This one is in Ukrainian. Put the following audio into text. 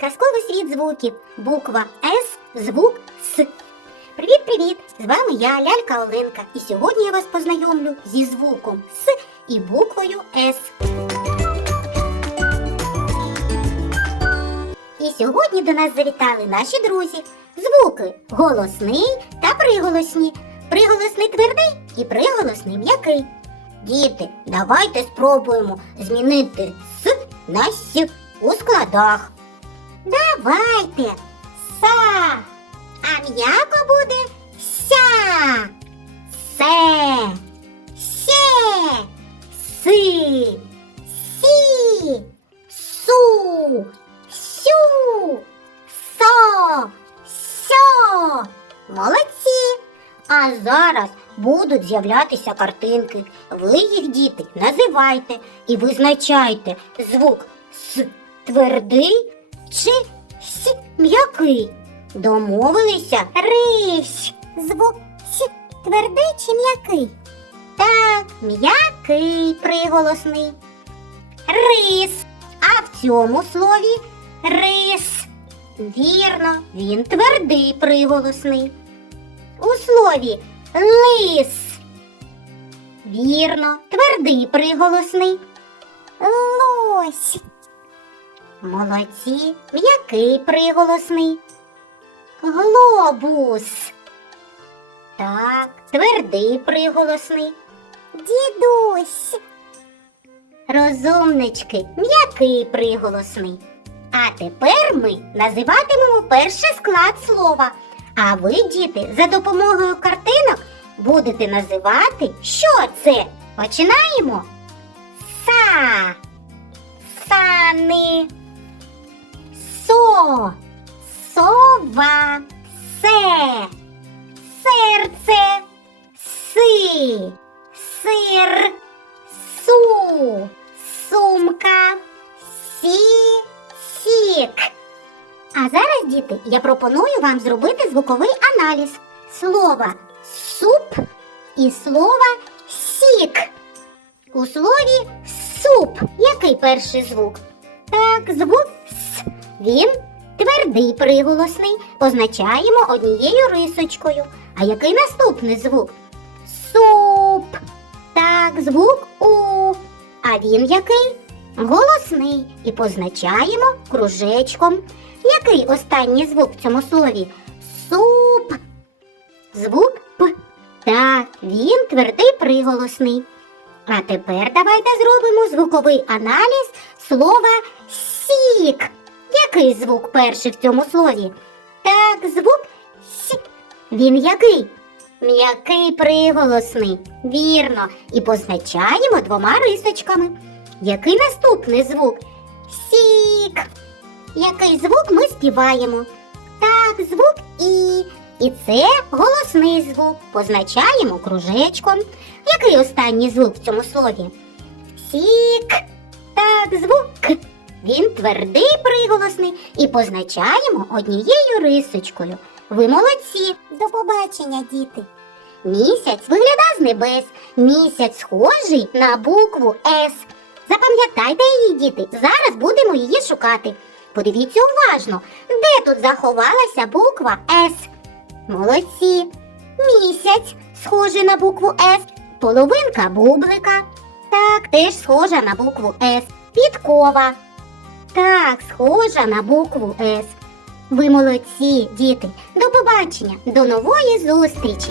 Казковий світ звуків. Буква С, звук С. Привіт-привіт! З вами я, лялька Оленка, і сьогодні я вас познайомлю зі звуком С і буквою С. І сьогодні до нас завітали наші друзі. Звуки голосний та приголосні. Приголосний твердий і приголосний м'який. Діти, давайте спробуємо змінити С на С у складах. Давайте. Са. А м'яко буде ся. Се. Се. Си. Сі. Су. Сю. Со. Сьо. Молодці. А зараз будуть з'являтися картинки. Ви їх, діти, називайте і визначайте звук С твердий чи С м'який. Домовилися рись. Звук С твердий чи м'який? Так, м'який приголосний. Рис. А в цьому слові рис. Вірно, він твердий приголосний. У слові лис. Вірно, твердий приголосний. Лось. Молодці, м'який приголосний. Глобус. Так, твердий приголосний. Дідусь. Розумнички, м'який приголосний. А тепер ми називатимемо перший склад слова. А ви, діти, за допомогою картинок будете називати, що це. Починаємо. Са. Сани. Со. Сова. Се. Серце. Си. Сир. Су. Сумка. Сі. Сік. А зараз, діти, я пропоную вам зробити звуковий аналіз слова суп і слова сік. У слові суп. Який перший звук? Так, звук С. Він твердий приголосний. Позначаємо однією рисочкою. А який наступний звук? Суп. Так, звук У. А він який? Голосний. І позначаємо кружечком. Який останній звук в цьому слові? Суп. Звук П. Так, він твердий приголосний. А тепер давайте зробимо звуковий аналіз слова сік. Який звук перший в цьому слові? Так, звук С. Він який? М'який приголосний. Вірно. І позначаємо двома рисочками. Який наступний звук? Сік. Який звук ми співаємо? Так, звук І. І це голосний звук. Позначаємо кружечком. Який останній звук в цьому слові? Сік. Так, звук К. Він твердий приголосний і позначаємо однією рисочкою. Ви молодці. До побачення, діти. Місяць вигляда з небес. Місяць схожий на букву С. Запам'ятайте її, діти. Зараз будемо її шукати. Подивіться уважно, де тут заховалася буква С. Молодці. Місяць схожий на букву С. Половинка бублика. Так, теж схожа на букву С. Підкова. Так, схожа на букву С. Ви молодці, діти. До побачення, до нової зустрічі!